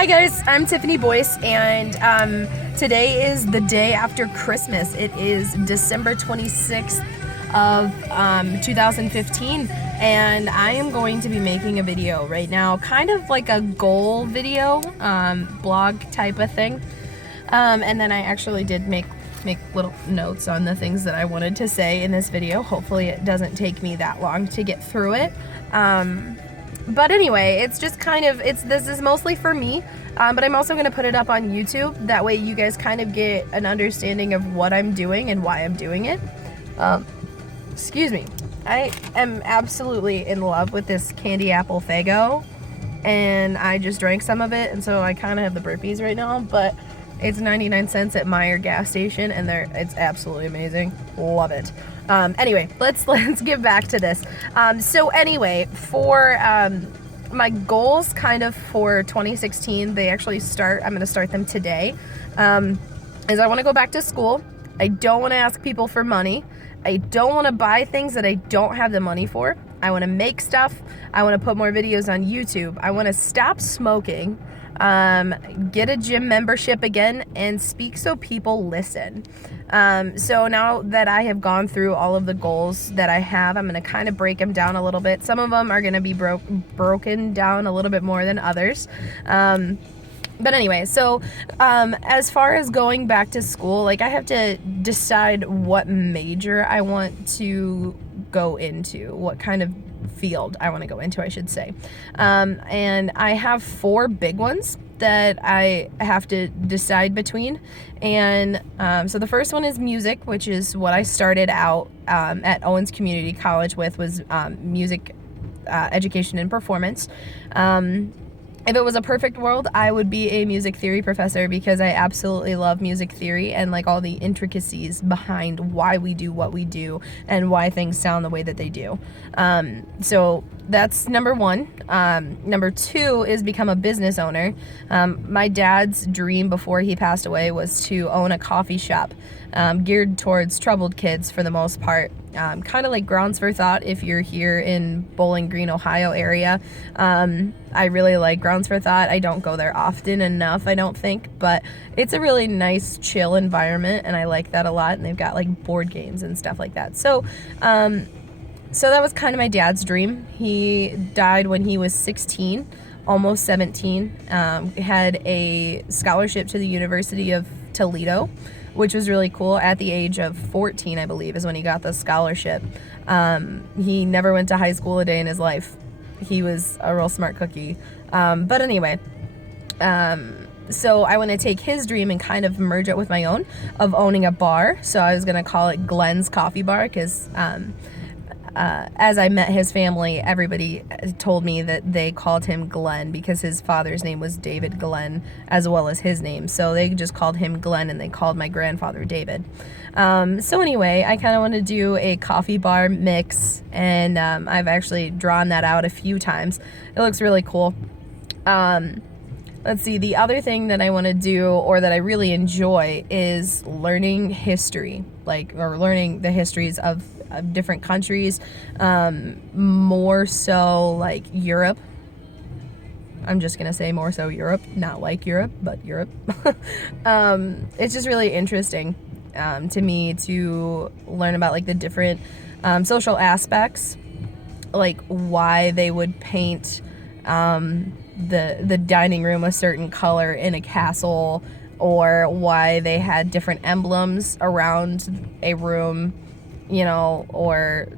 Hi guys, I'm Tiffani Boice, and today is the day after Christmas. It is December 26th of 2015, and I am going to be making a video right now, kind of like a goal video, blog type of thing. And then I actually did make little notes on the things that I wanted to say in this video. Hopefully it doesn't take me that long to get through it. But anyway, it's just kind of, this is mostly for me, but I'm also going to put it up on YouTube. That way you guys kind of get an understanding of what I'm doing and why I'm doing it. Excuse me. I am absolutely in love with this candy apple Faygo, and I just drank some of it, and so I kind of have the burpees right now, but it's 99 cents at Meyer gas station, and it's absolutely amazing. Love it. Anyway, let's get back to this. So anyway, for my goals kind of for 2016, they actually start, I'm going to start them today, is I want to go back to school. I don't want to ask people for money. I don't want to buy things that I don't have the money for. I want to make stuff. I want to put more videos on YouTube. I want to stop smoking. Get a gym membership again, and speak so people listen. So now that I have gone through all of the goals that I have, I'm going to kind of break them down a little bit. Some of them are going to be broken down a little bit more than others. But anyway, so as far as going back to school, like I have to decide what major I want to go into, what kind of field I want to go into, I should say. And I have 4 big ones that I have to decide between. And so the first one is music, which is what I started out at Owens Community College with, was music education and performance. If it was a perfect world, I would be a music theory professor, because I absolutely love music theory and like all the intricacies behind why we do what we do and why things sound the way that they do. So that's number 1. Number 2 is become a business owner. My dad's dream before he passed away was to own a coffee shop geared towards troubled kids for the most part. Kind of like Grounds for Thought if you're here in Bowling Green, Ohio area. I really like Grounds for Thought. I don't go there often enough, I don't think, but it's a really nice, chill environment, and I like that a lot, and they've got like board games and stuff like that. So that was kind of my dad's dream. He died when he was 16, almost 17, had a scholarship to the University of Toledo, which was really cool. At the age of 14, I believe, is when he got the scholarship. He never went to high school a day in his life. He was a real smart cookie. But anyway, so I want to take his dream and kind of merge it with my own of owning a bar. So I was going to call it Glenn's Coffee Bar, because as I met his family, everybody told me that they called him Glenn because his father's name was David Glenn, as well as his name. So they just called him Glenn, and they called my grandfather David. So anyway, I kind of want to do a coffee bar mix, and I've actually drawn that out a few times. It looks really cool. Let's see, the other thing that I want to do, or that I really enjoy, is learning history, or learning the histories of different countries, more so like Europe. I'm just gonna say more so Europe, not like Europe, but Europe. It's just really interesting to me to learn about like the different social aspects, like why they would paint the dining room a certain color in a castle, or why they had different emblems around a room, or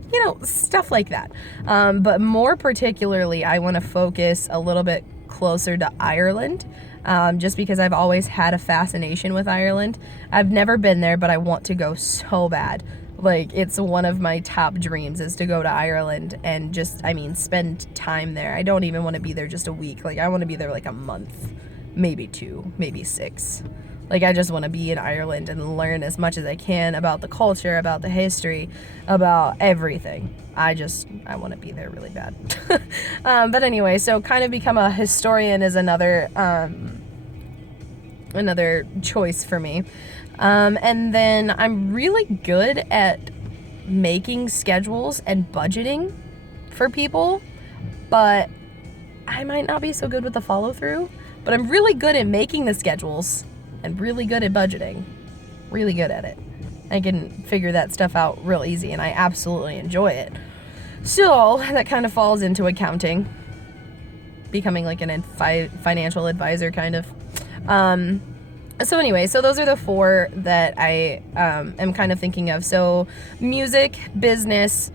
stuff like that. But more particularly, I want to focus a little bit closer to Ireland, just because I've always had a fascination with Ireland. I've never been there, but I want to go so bad. Like, it's one of my top dreams is to go to Ireland and just, spend time there. I don't even want to be there just a week. Like, I want to be there like a month, maybe 2, maybe 6. Like, I just want to be in Ireland and learn as much as I can about the culture, about the history, about everything. I want to be there really bad. But anyway, so kind of become a historian is another choice for me. And then I'm really good at making schedules and budgeting for people, but I might not be so good with the follow through. but I'm really good at making the schedules and really good at budgeting. Really good at it. I can figure that stuff out real easy, and I absolutely enjoy it. So that kind of falls into accounting, becoming like an financial advisor kind of. So anyway, so those are the 4 that I am kind of thinking of. So music, business,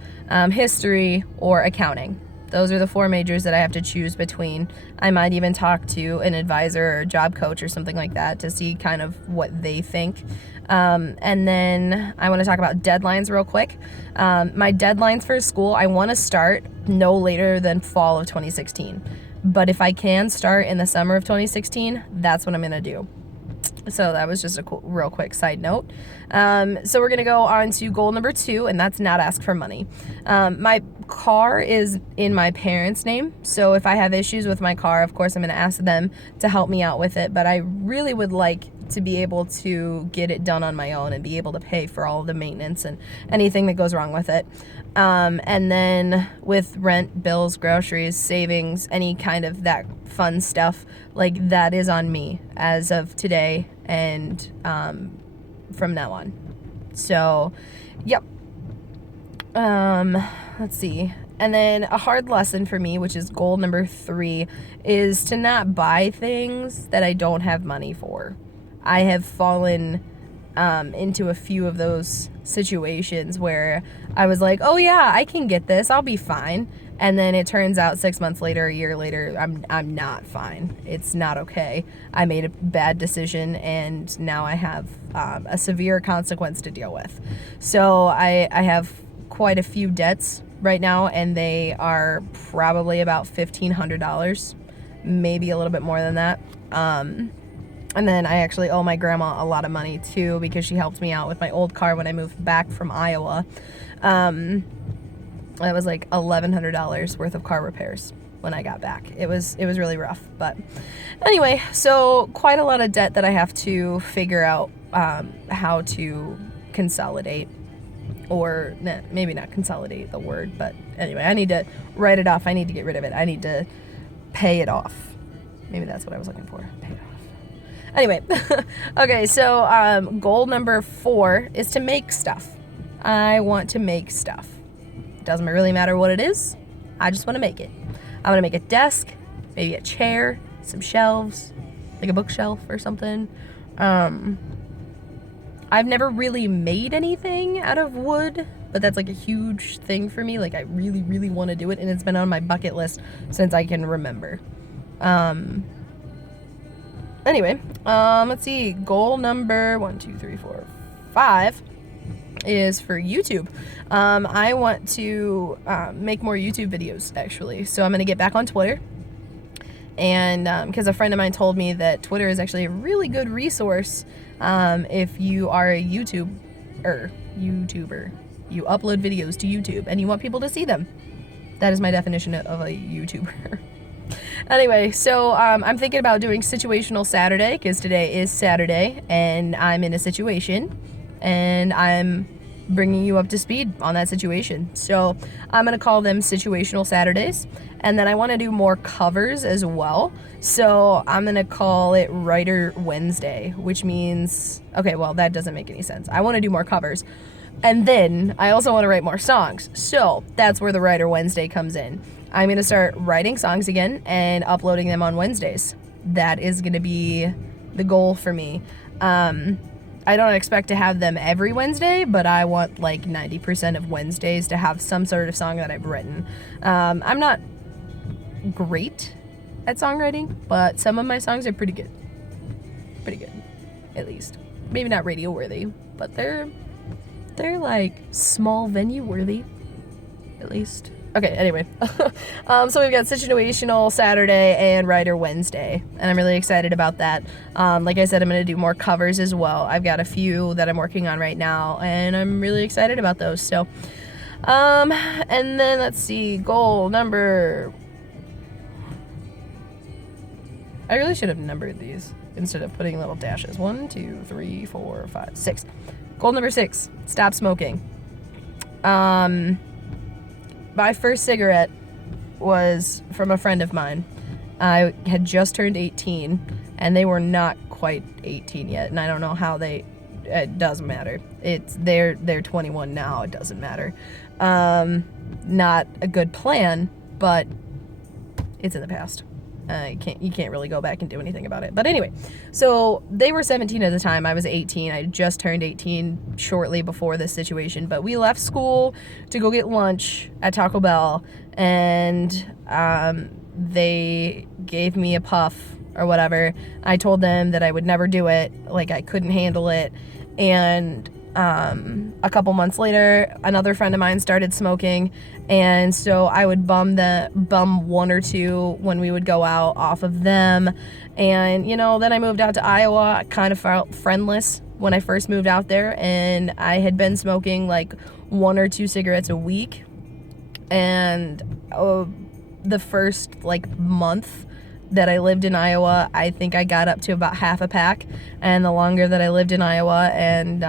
history, or accounting. Those are the 4 majors that I have to choose between. I might even talk to an advisor or job coach or something like that to see kind of what they think. And then I want to talk about deadlines real quick. My deadlines for school, I want to start no later than fall of 2016. But if I can start in the summer of 2016, that's what I'm going to do. So that was just a real quick side note. So we're going to go on to goal number 2, and that's not ask for money. My car is in my parents' name. So if I have issues with my car, of course, I'm going to ask them to help me out with it. But I really would like to be able to get it done on my own and be able to pay for all of the maintenance and anything that goes wrong with it. And then with rent, bills, groceries, savings, any kind of that fun stuff, like that is on me as of today and from now on. So, yep. Let's see. And then a hard lesson for me, which is goal number 3, is to not buy things that I don't have money for. I have fallen into a few of those situations where I was like, oh yeah, I can get this, I'll be fine. And then it turns out 6 months later, a year later, I'm not fine. It's not okay. I made a bad decision, and now I have a severe consequence to deal with. So I have quite a few debts right now, and they are probably about $1,500, maybe a little bit more than that. And then I actually owe my grandma a lot of money too, because she helped me out with my old car when I moved back from Iowa. It was like $1,100 worth of car repairs when I got back. It was really rough. But anyway, so quite a lot of debt that I have to figure out how to consolidate. Or maybe not consolidate the word, but anyway, I need to write it off. I need to get rid of it. I need to pay it off. Maybe that's what I was looking for. Pay it off. Anyway, okay, so goal number 4 is to make stuff. I want to make stuff. Doesn't really matter what it is. I just want to make it. I want to make a desk, maybe a chair, some shelves, like a bookshelf or something. I've never really made anything out of wood, but that's like a huge thing for me. Like I really, really want to do it, and it's been on my bucket list since I can remember. Anyway, let's see. Goal number 5 is for YouTube. I want to make more YouTube videos, actually. So I'm going to get back on Twitter. And because a friend of mine told me that Twitter is actually a really good resource if you are a YouTuber. You upload videos to YouTube and you want people to see them. That is my definition of a YouTuber. Anyway, so I'm thinking about doing Situational Saturday, because today is Saturday and I'm in a situation and I'm bringing you up to speed on that situation. So I'm going to call them Situational Saturdays. And then I want to do more covers as well. So I'm going to call it Writer Wednesday, which means, okay, well, that doesn't make any sense. I want to do more covers. And then I also want to write more songs. So that's where the Writer Wednesday comes in. I'm going to start writing songs again and uploading them on Wednesdays. That is going to be the goal for me. I don't expect to have them every Wednesday, but I want like 90% of Wednesdays to have some sort of song that I've written. I'm not great at songwriting, but some of my songs are pretty good. Pretty good, at least. Maybe not radio worthy, but they're like small venue worthy, at least. Okay, anyway. So we've got Situational Saturday and Writer Wednesday, and I'm really excited about that. Like I said, I'm going to do more covers as well. I've got a few that I'm working on right now, and I'm really excited about those. So, and then let's see, goal number... I really should have numbered these instead of putting little dashes. 1, 2, 3, 4, 5, 6. Goal number 6, stop smoking. My first cigarette was from a friend of mine, I had just turned 18, and they were not quite 18 yet, and I don't know how it doesn't matter. They're 21 now, it doesn't matter. Not a good plan, but it's in the past. You can't really go back and do anything about it. But anyway, so they were 17 at the time. I was 18. I just turned 18 shortly before this situation. But we left school to go get lunch at Taco Bell, and they gave me a puff or whatever. I told them that I would never do it, like I couldn't handle it. And a couple months later, another friend of mine started smoking, and so I would bum one or two when we would go out off of them. And then I moved out to Iowa. I kind of felt friendless when I first moved out there, and I had been smoking like 1 or 2 cigarettes a week. And the first like month that I lived in Iowa, I think I got up to about half a pack. And the longer that I lived in Iowa, and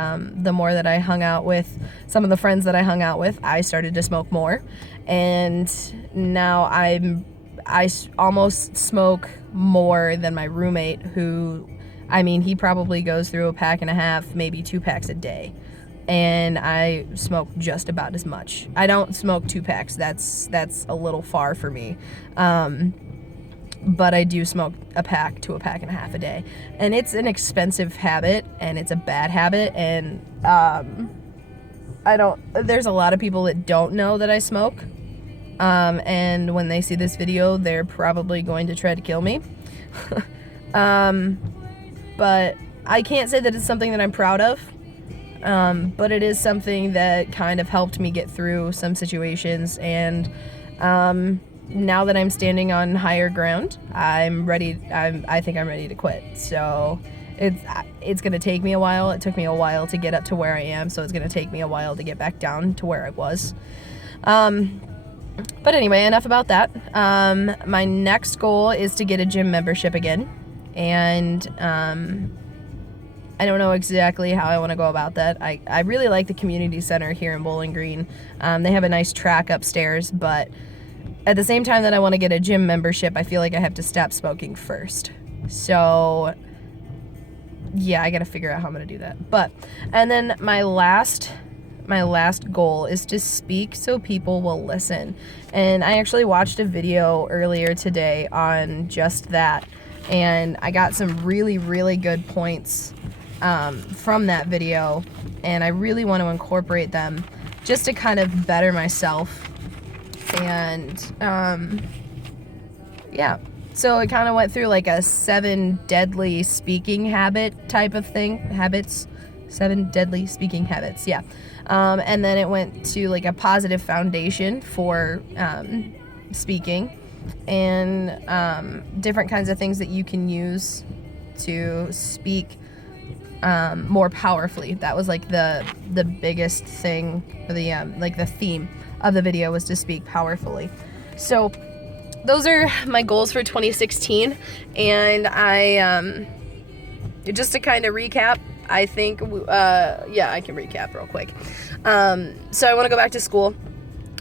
the more that I hung out with some of the friends that I hung out with, I started to smoke more. And now I almost smoke more than my roommate, who, he probably goes through a pack and a half, maybe 2 packs a day. And I smoke just about as much. I don't smoke 2 packs. That's a little far for me. But I do smoke a pack to a pack and a half a day. And it's an expensive habit, and it's a bad habit, and there's a lot of people that don't know that I smoke. And when they see this video, they're probably going to try to kill me. But I can't say that it's something that I'm proud of. But it is something that kind of helped me get through some situations, and now that I'm standing on higher ground, I'm ready. I think I'm ready to quit. So it's going to take me a while. It took me a while to get up to where I am, so it's going to take me a while to get back down to where I was. But anyway, enough about that. My next goal is to get a gym membership again, and I don't know exactly how I want to go about that. I really like the community center here in Bowling Green. They have a nice track upstairs, but at the same time that I want to get a gym membership, I feel like I have to stop smoking first. So yeah, I got to figure out how I'm going to do that. And then my last goal is to speak so people will listen. And I actually watched a video earlier today on just that, and I got some really, really good points from that video, and I really want to incorporate them just to kind of better myself. And so it kind of went through like a 7 deadly speaking habit type of thing. 7 deadly speaking habits, yeah. And then it went to like a positive foundation for speaking, and different kinds of things that you can use to speak more powerfully. That was like the biggest thing, or the theme of the video was to speak powerfully. So those are my goals for 2016, and I just to kind of recap, I think I can recap real quick. So I want to go back to school.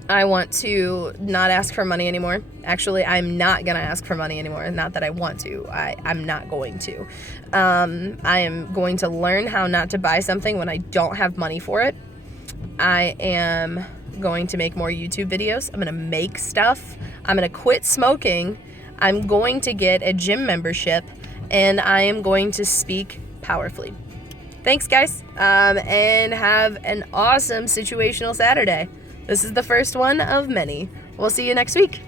I want to not ask for money anymore. Actually, I'm not going to ask for money anymore. Not that I want to. I'm not going to. I am going to learn how not to buy something when I don't have money for it. I am going to make more YouTube videos. I'm going to make stuff. I'm going to quit smoking. I'm going to get a gym membership, and I am going to speak powerfully. Thanks, guys, and have an awesome Situational Saturday. This is the first one of many. We'll see you next week.